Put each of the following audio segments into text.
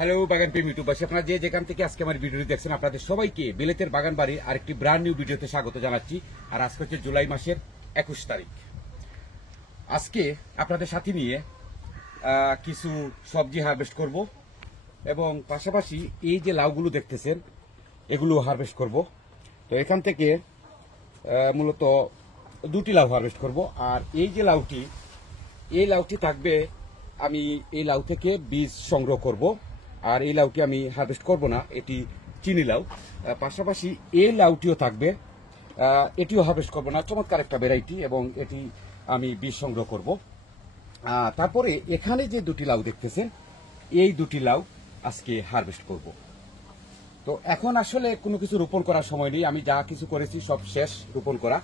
Hello বাগান প্রেমী ইউটিউবাসী, আপনারা যে যেখান থেকে আজকে আমার ভিডিওটি দেখছেন আপনাদের সবাইকে বিলেতের বাগান বাড়ির আরেকটি ব্র্যান্ড নিউ ভিডিওতে স্বাগত জানাচ্ছি। আর আজকে হচ্ছে জুলাই মাসের 21 তারিখ। আজকে আপনাদের সাথে নিয়ে কিছু সবজি হারভেস্ট করব এবং পাশাপাশি এই যে লাউগুলো দেখতেছেন এগুলো হারভেস্ট করব। তো এখান থেকে মূলত দুটি লাউ হারভেস্ট করব। আর এই যে লাউটি, এই লাউটি থাকবে, আমি এই লাউ থেকে বীজ সংগ্রহ করব। আর এই লাউটি আমি হারভেস্ট করব না, এটি চিনি লাউ। পাশাপাশি এই লাউটিও থাকবে, এটিও হারভেস্ট করব না, চমৎকার একটা ভ্যারাইটি, এবং এটি আমি বীজ সংগ্রহ করব। তারপরে এখানে যে দুটি লাউ দেখতেছেন এই দুটি লাউ আজকে হারভেস্ট করব। তো এখন আসলে কোনো কিছু রোপণ করার সময় নেই, আমি যা কিছু করেছি সব শেষ রোপণ করা,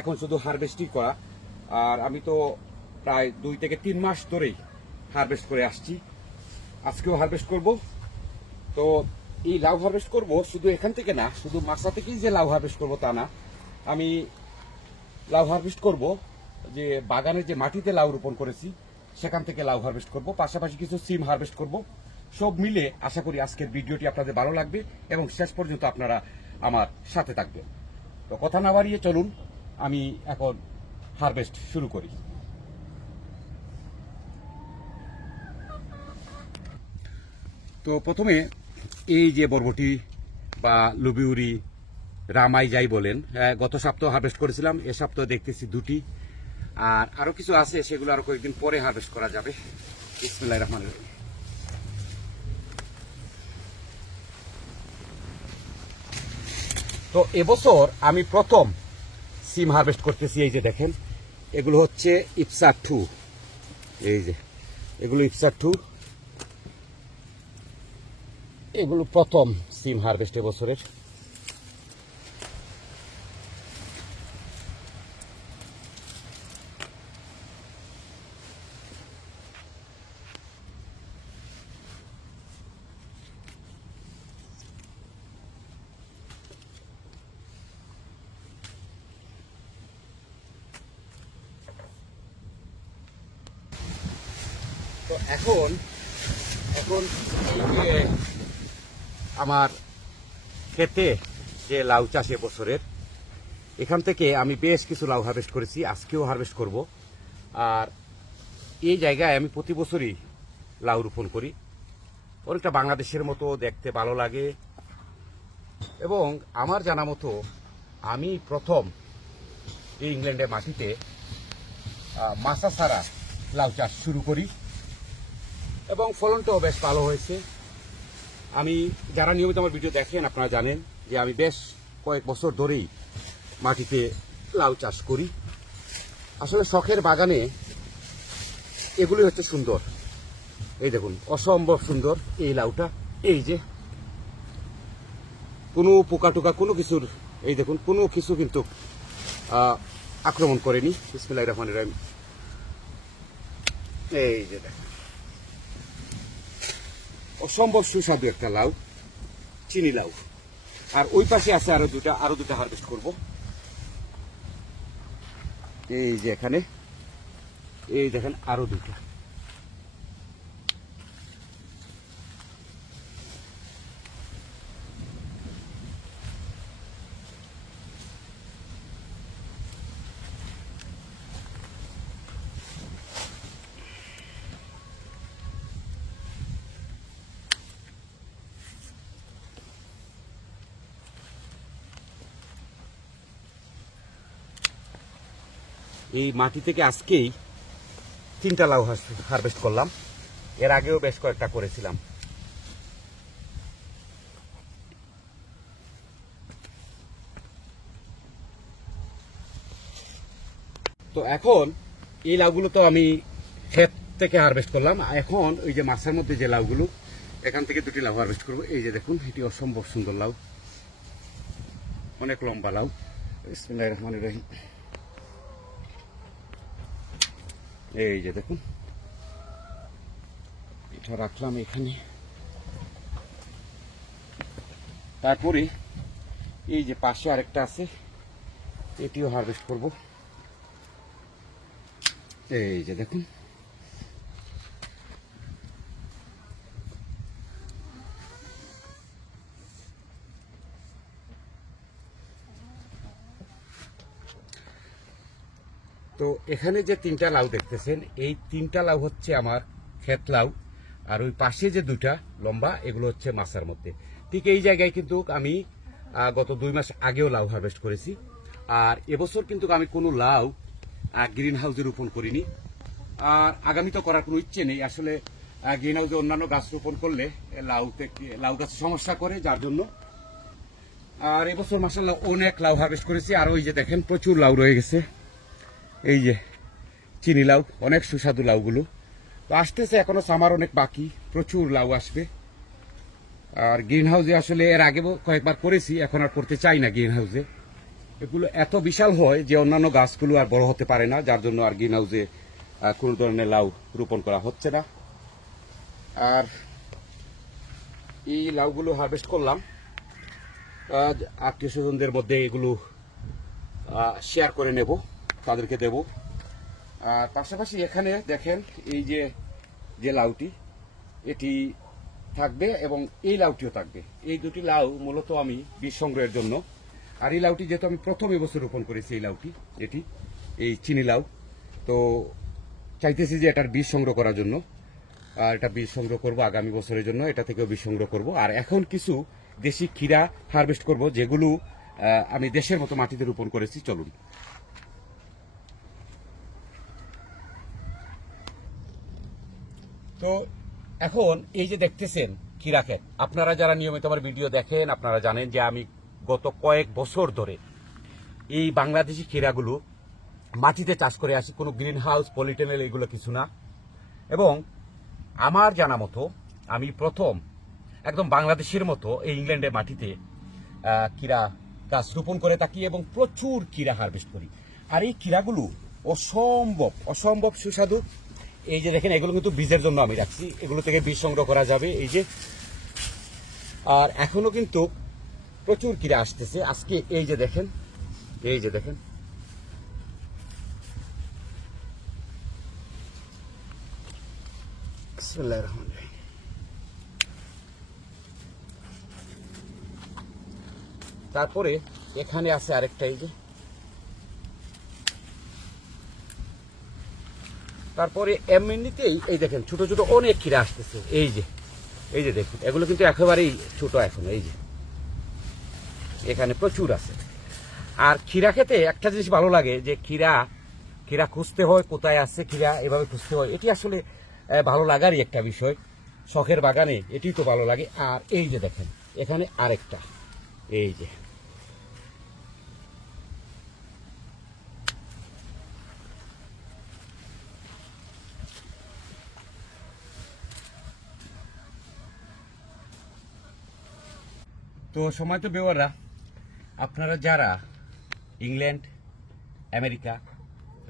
এখন শুধু হারভেস্টই করা। আর আমি তো প্রায় 2 থেকে 3 মাস ধরেই হারভেস্ট করে আসছি, আজকেও হারভেস্ট করব। তো এই লাউ হারভেস্ট করব শুধু এখান থেকে না, শুধু মাছা থেকেই যে লাউ হারভেস্ট করব তা না, আমি লাউ হারভেস্ট করব যে বাগানের যে মাটিতে লাউ রোপণ করেছি সেখান থেকে লাউ হারভেস্ট করব, পাশাপাশি কিছু সিম হারভেস্ট করব। সব মিলে আশা করি আজকের ভিডিওটি আপনাদের ভালো লাগবে এবং শেষ পর্যন্ত আপনারা আমার সাথে থাকবেন। তো কথা না বাড়িয়ে চলুন আমি এখন হারভেস্ট শুরু করি। তো প্রথমে এই যে বরবটি বা লুবিউরি, রামাই যাই বলেন, গত সপ্তাহ হারভেস্ট করেছিলাম, এ সপ্তাহ দেখতেছি দুটি, আর আরো কিছু আছে সেগুলো আরো কয়েকদিন পরে হারভেস্ট করা যাবে। বিসমিল্লাহির রহমানির রহিম। তো এবছর আমি প্রথম সিম হারভেস্ট করতেছি। এই যে দেখেন, এগুলো হচ্ছে ইপসা 2, এই যে এগুলো ইপসা 2, এগুলো প্রথম সিম হারভেস্ট এবছরের। তো এখন এই যে আমার ক্ষেতে যে লাউ চাষ এবছরের, এখান থেকে আমি বেশ কিছু লাউ হারভেস্ট করেছি, আজকেও হারভেস্ট করব। আর এই জায়গায় আমি প্রতি বছরই লাউ রোপণ করি, অনেকটা বাংলাদেশের মতো দেখতে ভালো লাগে। এবং আমার জানা মতো আমি প্রথম এই ইংল্যান্ডের মাটিতে মাছা ছাড়া লাউ চাষ শুরু করি এবং ফলনটাও বেশ ভালো হয়েছে। আমি, যারা নিয়মিত আমার ভিডিও দেখেন আপনারা জানেন যে আমি বেশ কয়েক বছর ধরেই মাটিতে লাউ চাষ করি। আসলে শখের বাগানে এগুলি হচ্ছে সুন্দর। এই দেখুন, অসম্ভব সুন্দর এই লাউটা। এই যে কোনো পোকা টোকা কোনো কিছুর, এই দেখুন কোনো কিছু কিন্তু আক্রমণ করেনি। বিসমিল্লাহির রহমানির রহিম। এই যে দেখেন, অসম্ভব সুস্বাদু একটা লাউ, চিনি লাউ। আর ওই পাশে আছে আরো দুটা হারভেস্ট করব। এই যে এখানে, এই দেখেন আরো দুটা। এই মাটি থেকে আজকেই 3টা লাউ হারভেস্ট করলাম, এর আগেও বেশ কয়েকটা করেছিলাম। তো এখন এই লাউগুলো তো আমি ক্ষেত থেকে হারভেস্ট করলাম, এখন ওই যে মাছের মধ্যে যে লাউগুলো, এখান থেকে 2টি লাউ হারভেস্ট করবো। এই যে দেখুন, এটি অসম্ভব সুন্দর লাউ, অনেক লম্বা লাউ। বিসমিল্লাহির রহমানির রহিম। এই যে দেখুন, এটা রাখলাম এখানে। তারপরে এই যে পাশে আরেকটা আছে, এটিও হারভেস্ট করব। এই যে দেখুন, তো এখানে যে 3টা লাউ দেখতেছেন, এই 3টা লাউ হচ্ছে আমার ক্ষেত লাউ, আর ওই পাশে যে 2টা লম্বা এগুলো হচ্ছে মাছের মধ্যে। ঠিক এই জায়গায় কিন্তু আমি গত 2 মাস আগেও লাউ হারভেস্ট করেছি। আর এবছর কিন্তু আমি কোনো লাউ গ্রিন হাউসে রোপণ করিনি, আর আগামী তো করার কোনো ইচ্ছে নেই। আসলে গ্রিন হাউসে অন্যান্য গাছ রোপণ করলে লাউ গাছে সমস্যা করে, যার জন্য। আর এবছর মাশাআল্লাহ অনেক লাউ হারভেস্ট করেছি। আর ওই যে দেখেন প্রচুর লাউ রয়ে গেছে, এই যে চিনি লাউ, অনেক সুস্বাদু লাউগুলো। তো আসতেছে, এখনো সামার অনেক বাকি, প্রচুর লাউ আসবে। আর গ্রিন হাউসে আসলে এর আগে কয়েকবার করেছি, এখন আর করতে চাই না। গ্রিন হাউসে এগুলো এত বিশাল হয় যে অন্যান্য গাছগুলো আর বড় হতে পারে না, যার জন্য আর গ্রিন হাউসে কোন ধরনের লাউ রোপণ করা হচ্ছে না। আর এই লাউগুলো হারভেস্ট করলাম, আত্মীয় স্বজনদের মধ্যে এগুলো শেয়ার করে নেব, তাদেরকে দেব। আর পাশাপাশি এখানে দেখেন এই যে লাউটি, এটি থাকবে এবং এই লাউটিও থাকবে। এই 2টি লাউ মূলত আমি বীজ সংগ্রহের জন্য। আর এই লাউটি যেহেতু আমি প্রথম এবছর রোপণ করেছি, এই লাউটি এটি এই চিনি লাউ, তো চাইতেছি যে এটার বীজ সংগ্রহ করার জন্য। আর এটা বীজ সংগ্রহ করব আগামী বছরের জন্য, এটা থেকেও বীজ সংগ্রহ করব। আর এখন কিছু দেশি ক্ষীরা হারভেস্ট করব, যেগুলো আমি দেশের মতো মাটিতে রোপণ করেছি। চলুন। তো এখন এই যে দেখতেছেন ক্ষীরা ক্ষেত, আপনারা যারা নিয়মিত আমার ভিডিও দেখেন আপনারা জানেন যে আমি গত কয়েক বছর ধরে এই বাংলাদেশি ক্ষীরাগুলো মাটিতে চাষ করে আসি, কোনো গ্রিন হাউস পলিটেনেল এগুলো কিছু না। এবং আমার জানা মতো আমি প্রথম একদম বাংলাদেশের মতো এই ইংল্যান্ডের মাটিতে ক্ষীরা গাছ রোপণ করে থাকি এবং প্রচুর ক্ষীরা হারভেস্ট করি। আর এই ক্ষীরাগুলো অসম্ভব সুস্বাদু। এই যে দেখেন, এগুলো কিন্তু বীজের জন্য আমি রাখছি, এগুলো থেকে বীজ সংগ্রহ করা যাবে। এই যে, আর এখনো কিন্তু প্রচুর ক্ষীরা আসতেছে আজকে। এই যে দেখেন, বিসমিল্লাহির রহমানির রহিম। তারপরে এখানে আছে আরেকটা, এই যে। তারপরে এমনিতেই এই দেখেন ছোট ছোট অনেক ক্ষীরা আসতেছে। এই যে দেখুন, এগুলো কিন্তু একেবারেই ছোট এখন। এই যে এখানে প্রচুর আছে। আর ক্ষীরা খেতে একটা জিনিস ভালো লাগে, যে ক্ষীরা খুঁজতে হয়, কোথায় আছে ক্ষীরা এভাবে খুঁজতে হয়। এটি আসলে ভালো লাগারই একটা বিষয়, শখের বাগানে এটি তো ভালো লাগে। আর এই যে দেখেন এখানে আরেকটা, এই যে তো সময় তো বেওয়াররা, আপনারা যারা ইংল্যান্ড, আমেরিকা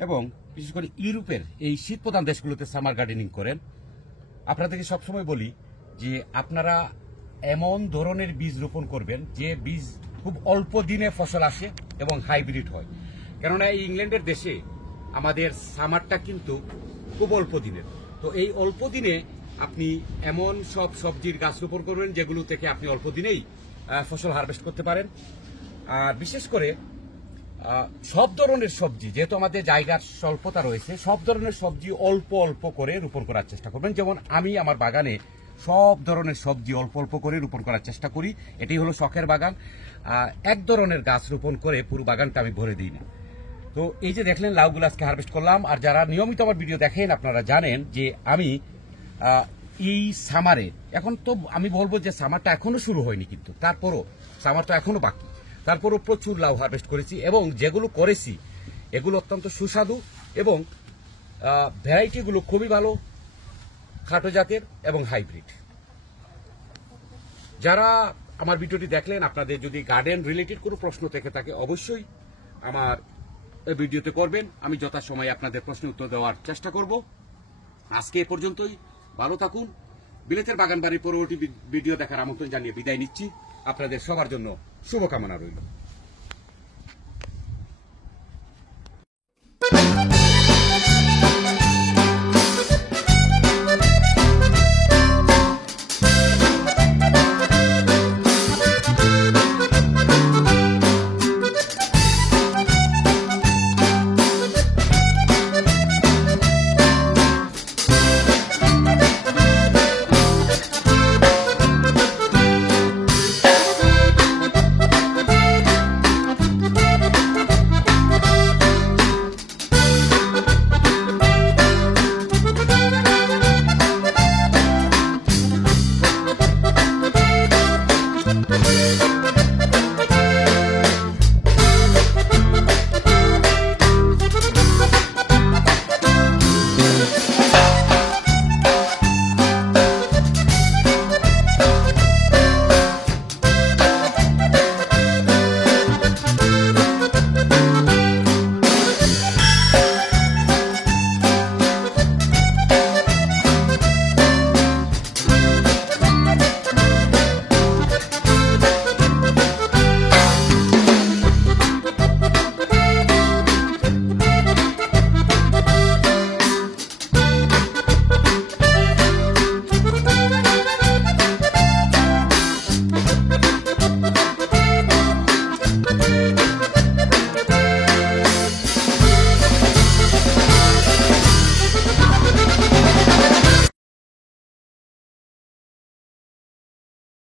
এবং বিশেষ করে ইউরোপের এই শীত প্রধান দেশগুলোতে সামার গার্ডেনিং করেন, আপনাদেরকে সবসময় বলি যে আপনারা এমন ধরনের বীজ রোপণ করবেন যে বীজ খুব অল্প দিনে ফসল আসে এবং হাইব্রিড হয়। কেননা এই ইংল্যান্ডের দেশে আমাদের সামারটা কিন্তু খুব অল্প দিনের। তো এই অল্প দিনে আপনি এমন সব সবজির গাছ রোপণ করবেন যেগুলো থেকে আপনি অল্প দিনেই ফসল হারভেস্ট করতে পারেন। আর বিশেষ করে সব ধরনের সবজি, যেহেতু আমাদের জায়গার স্বল্পতা রয়েছে, সব ধরনের সবজি অল্প অল্প করে রোপণ করার চেষ্টা করবেন। যেমন আমি আমার বাগানে সব ধরনের সবজি অল্প অল্প করে রোপণ করার চেষ্টা করি। এটি হলো শখের বাগান। এক ধরনের গাছ রোপণ করে পুরো বাগানটা আমি ভরে দিই না। তো এই যে দেখলেন লাউগুলো আজকে হারভেস্ট করলাম। আর যারা নিয়মিত আমার ভিডিও দেখেন আপনারা জানেন যে আমি এই সামারে, এখন তো আমি বলবো যে সামারটা এখনো শুরু হয়নি, কিন্তু তারপরও সামার তো এখনো বাকি, তারপরও প্রচুর লাউ হারভেস্ট করেছি। এবং যেগুলো করেছি এগুলো অত্যন্ত সুস্বাদু এবং ভ্যারাইটিগুলো খুবই ভালো, খাটো জাতের এবং হাইব্রিড। যারা আমার ভিডিওটি দেখলেন, আপনাদের যদি গার্ডেন রিলেটেড কোনো প্রশ্ন থেকে থাকে অবশ্যই আমার ভিডিওতে করবেন, আমি যথাসময়ে আপনাদের প্রশ্নের উত্তর দেওয়ার চেষ্টা করব। আজকে এ পর্যন্তই, ভালো থাকুন। বিলেতের বাগান বাড়ির পরবর্তী ভিডিও দেখার আমন্ত্রণ জানিয়ে বিদায় নিচ্ছি। আপনাদের সবার জন্য শুভকামনা রইল।